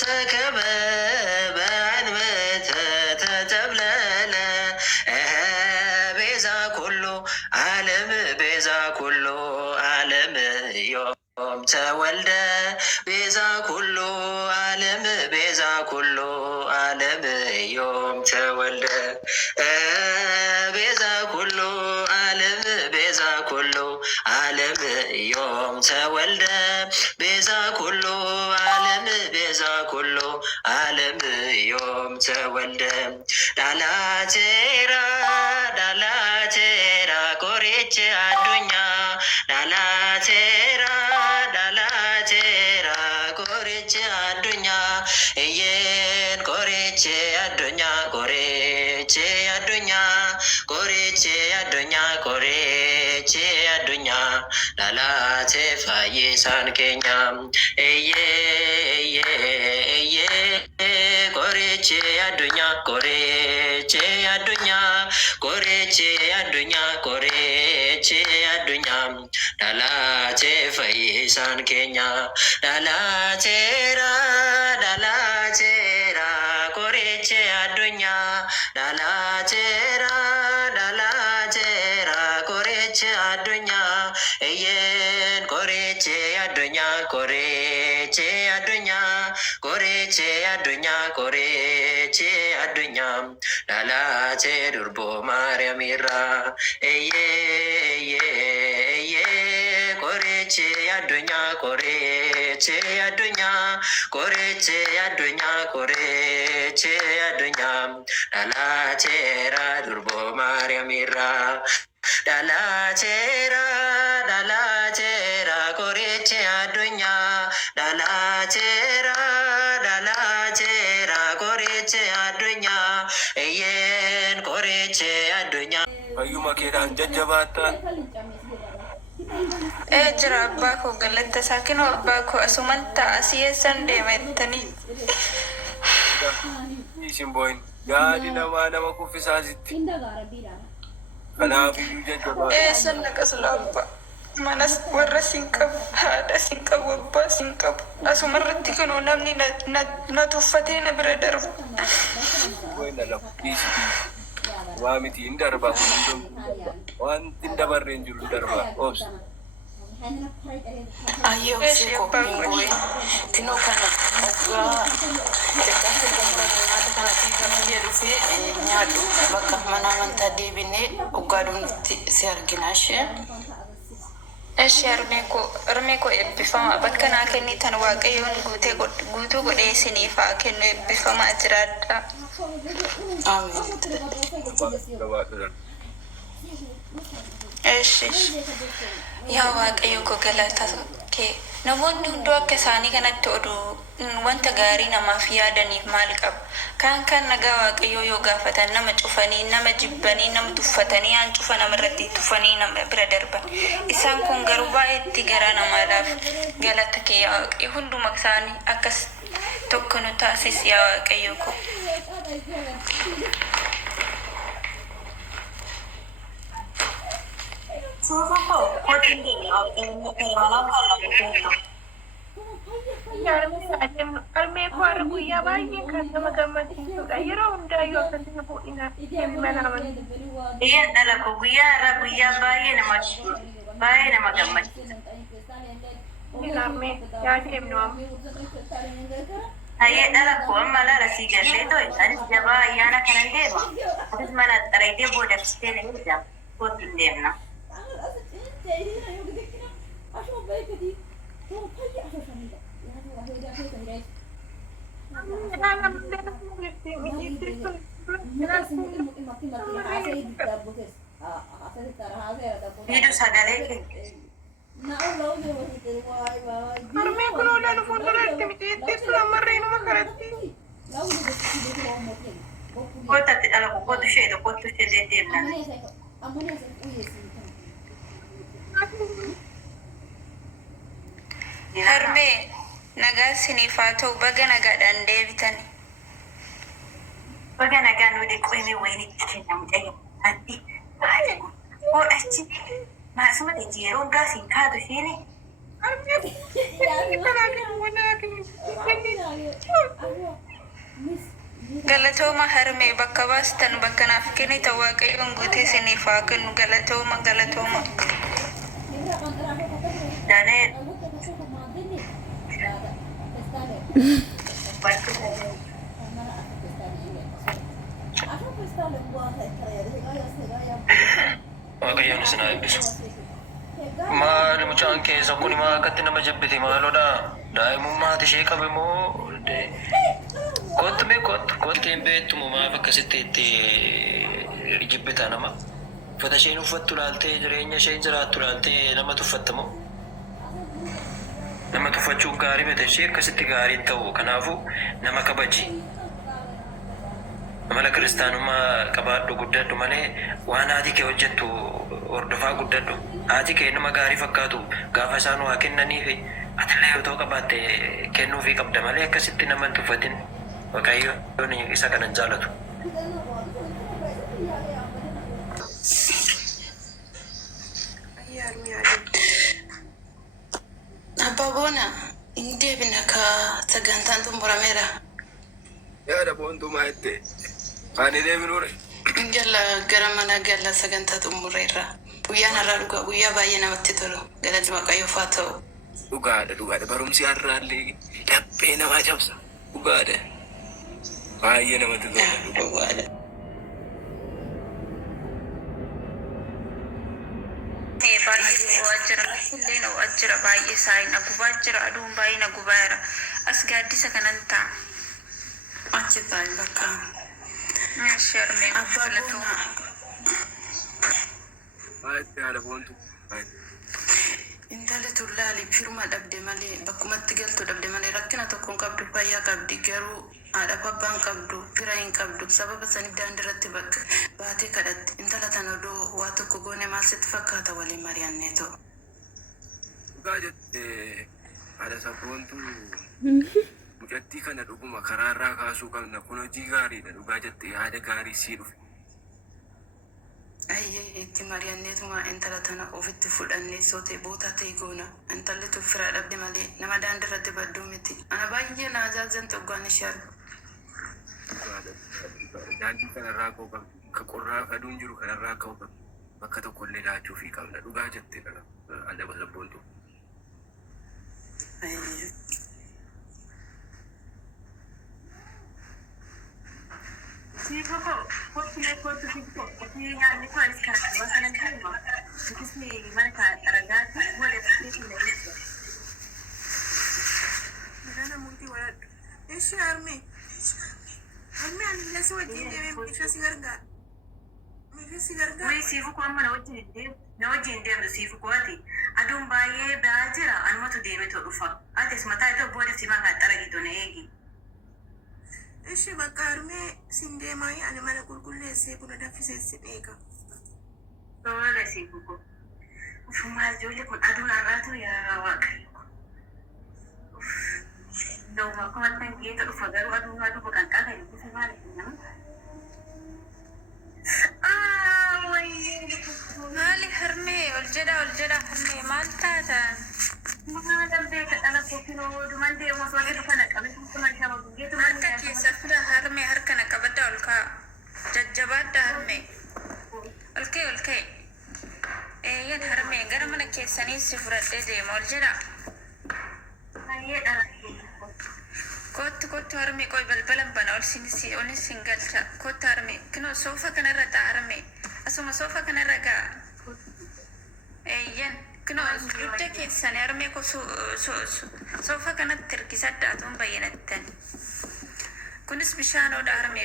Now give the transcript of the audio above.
ሰከበ በዕንበተ ተተብለለ ቤዛ ኩሉ ዓለም ቤዛ ኩሉ ዓለም ዮም ተወልደ ቤዛ ኩሉ ዓለም ቤዛ ኩሉ ዓለም ዮም ተወልደ ቤዛ ኩሉ ዓለም ቤዛ ኩሉ ዓለም ዮም ተወልደ ቤዛ ኩሉ ዓለም ቤዛ ኩሉ ዓለም ዮም ተወልደ ዳላቴራ ዳላቴራ ቆሬቼ አዱኛ ዳላቴራ ዳላቴራ ቆሬቼ አዱኛ እየን ቆሬቼ አዱኛ ቆሬቼ አዱኛ ቆሬቼ አዱኛ ቆሬቼ አዱኛ ዳላቴ ፋይሳን ኬኛ እየ እየ እየ ቆሬቼ አዱኛ ቆሬቼ አዱኛ ቆሬቼ አዱኛ ቆሬቼ አዱኛ ዳላቴ ፈይሳን ኬኛ ዳላቴራ ዳላቴራ ቆሬቼ አዱኛ ዳላቴራ ዳላቴራ ቆሬቼ አዱኛ እየን ቆሬቼ አዱኛ ቆሬቼ አዱኛ ቆሬቼ አዱኛ ቆሬቼ አዱኛ ዳላቴ ዱርቦ ማርያሚራ እየ እየ እየ ቆሬቼ አዱኛ ቆሬቼ አዱኛ ቆሬቼ አዱኛ ቆሬቼ አዱኛ ዳላቴራ ዱርቦ ማርያሚራ ዳላቴራ ዳላቴራ ቆሬቼ አዱኛ ዳላቴራ ዳላቴራ ቆሬቼ አዱኛ እየን ቆሬቼ አዱኛ አዩማ ኬዳን ጀጀባታን ጅራ አባኮ ገለተ ሳኪኖ አባኮ አሱመንታ አሲየሰን ደመተኒ ሲምቦይን ያዲ ነማ ነማ ኩፊሳሲቲ ከናፍ ጀጀባ ሰነቀስሎ አባ manas warra sinqabu haadha sinqabu abbaa sinqabu asumarratti kanoo namni na tuffatee na bira darbu waa miti hin darbaa kun wanti hin dabarre hin jiru darbaa obsa ayo siko boy tino kana ogga tekante mata kana tika fiye rufe nyaadu bakka mana manta debine ogga dunti si arginashe እሺ እርሜኮ ኤብቢፈማ በከና ከኒተን ዋቀዮን ጉቱ ጎዴ ሲኒፋ ከነ ኤብቢፈማ ጅራዳ እሺ ያ ዋቀዮ ጎገላታ ኬ namoonni hunduu akka isaanii kanatti oduu wanta gaarii namaaf yaadaniif maal qabu kan nagaa waaqayyoo yoo gaafatan nama cufanii nama jibbanii nama tuffatanii aan cufa namarratti tufanii nama bira darban isaan kun garuu baay'eetti garaa namaadhaaf galata kee yaa waaqayyo hunduma isaanii akkas tokko nu taasis yaa waaqayyo ko Armee koo har'a guyyaa baay'ee kan nama gammachiisudha. Yeroo hundayyuu akkasuma fuudhina manaman. dhala ko guyyaa baay'ee nama gammachiisa. Armee yaa deemnu amma. Hayyee dhala ko amma laala sii gallee too anis jabaa ayyaana kanan deema. Atis mana xareedee boodabsitee na hidha. Kootu hin deemna. Hidu sagalee kee. Armee kun oolaa dhufuun duratti mitiittis namarreenuma karatti. Kootatti dhala ko kootu ishee deemna. harmee nagaa siniif haa ta'u baga nagaadhaan deebitani. Baga nagaa nu deeqoyme wayinitti kennamu jedhamu. Hodhachi maasuma yeroo gaasiin kaatu isheen galatooma harmee bakka baastan bakka naaf kennite waaqayyoon guutee isiniif haa kennu galatooma. Janet. Waaqayyoon isin haa eebbisu. Maali mucaan keessa kun maa akkatti nama jibbiti maalodha? Daa'imummaati ishee qabe moo? Kottu hin beektumu maaf akkasitti itti jibbitaa nama? Uffata isheen uffattu laaltee jireenya isheen jiraattu laaltee nama tuffattamoo? Nama tuffachuun gaarii miti ishee akkasitti gaariin ta'u kanaafuu nama kabaji. Amala kiristaanummaa qabaadhu guddadhu malee waan haati kee hojjettu hordofaa guddadhu. Haati kee nama gaarii fakkaatu gaafa isaan waa kennaniifi atillee yoo ta'u qabaatte kennuufii qabda malee akkasitti nama hin tuffatin. Waaqayyoon isa kanan jaalatu. Abbaa boona inni deebina ka sagantaan xumurameera. Yaada boontumaa jettee ani deebinuure. Galla gara mana galla sagantaa xumureerra. Guyyaan har'aa dhugaa guyyaa baay'ee namatti tolu. Galanni waaqayyoof haa ta'u. Dhugaadha barumsi har'aallee dhabbee namaa cabsa. Dhugaadha baay'ee namatti tola. Dhugaadha. Baay'ee waajjira illee na waajjira baay'ee saayina gubaa jira aduun baay'ee na gubaara as gaaddisa kanan ta'a. Achi taa'e bakka. Sharmee Abbaa boona. Baay'ee haala boontu. Intala tullaali firuma dhabde malee bakkumatti galtu dhabde malee rakkina tokkoon qabdu fayyaa qabdi garuu haadha abbaan qabdu fira hin qabdu sababa saniif daandirratti bakka baatee kadhatti intala tana odoo waa tokko goone maal sitti fakkaata waliin mari'annee ta'u. Dhugaa jettee haadha sabboontu mucattii kana dhuguma karaarraa kaasuu qabna kun hojii gaariidha dhugaa jettee haada gaarii sii dhufe. Ayyee itti mari'anneetuma intala tana ofitti fudhannee sootee bootaa ta'e goona intalli tuffira dhabde malee nama daandirratti badduu miti ana baay'ee na ajaa'an toggaan ishee argu. Daandii kanarraa ka'uu qabdu ka qorraa aduun jiru kanarraa ka'uu qabdu bakka tokkollee laachuu fi qabna dhugaa jettee kana adaba sabboontu. Siapa kok? Kok sini kok tu siapa? Ini yang ni kan sekarang makanan cuma. Itu sih mana kan raga boleh pakai sini itu. Mana mungkin walat. Ish army. Army ani nasi wajib dia mikir sigarga. Mikir sigarga. Wei sifu kau mana wajib dia sifu kau hati. Adum bayi belajar, anu tu dia metu rufa. Atas mata itu boleh siapa tara gitu negi. Ishi bakka harmee sindeemaayi ani mana qulqulleessee buna danfisee eega. Dole si kuku. Ufumaa ijoollee kun aduun har'aatu yaa waaqayyo. Dawuma akkuma tan geeta dhufa garuu aduu kan qaata yookiin maali nama. Maali harmee ol jedha harmee maal taatan? Maa dambee kadhana kookiloo duman deemu osoo jedhu kana qabetu kuma shama geetu Harka keessa fida harmee harkana qabadda ol kaa jajjabaadda harmee ol ka'e eeyyan harmee gara mana keessanii si fudhadhee deema ol jedha kottu harmee qoy balbalan bana ol sin galcha kottu harmee kinoo soofa kanarra ta'a harmee asuma soofa kanarra gaa eeyyan kinoo dugda keessanii harmee ko soofa kanatti hirkisadda atuun bayyanattan kunis bishaanoodha harmee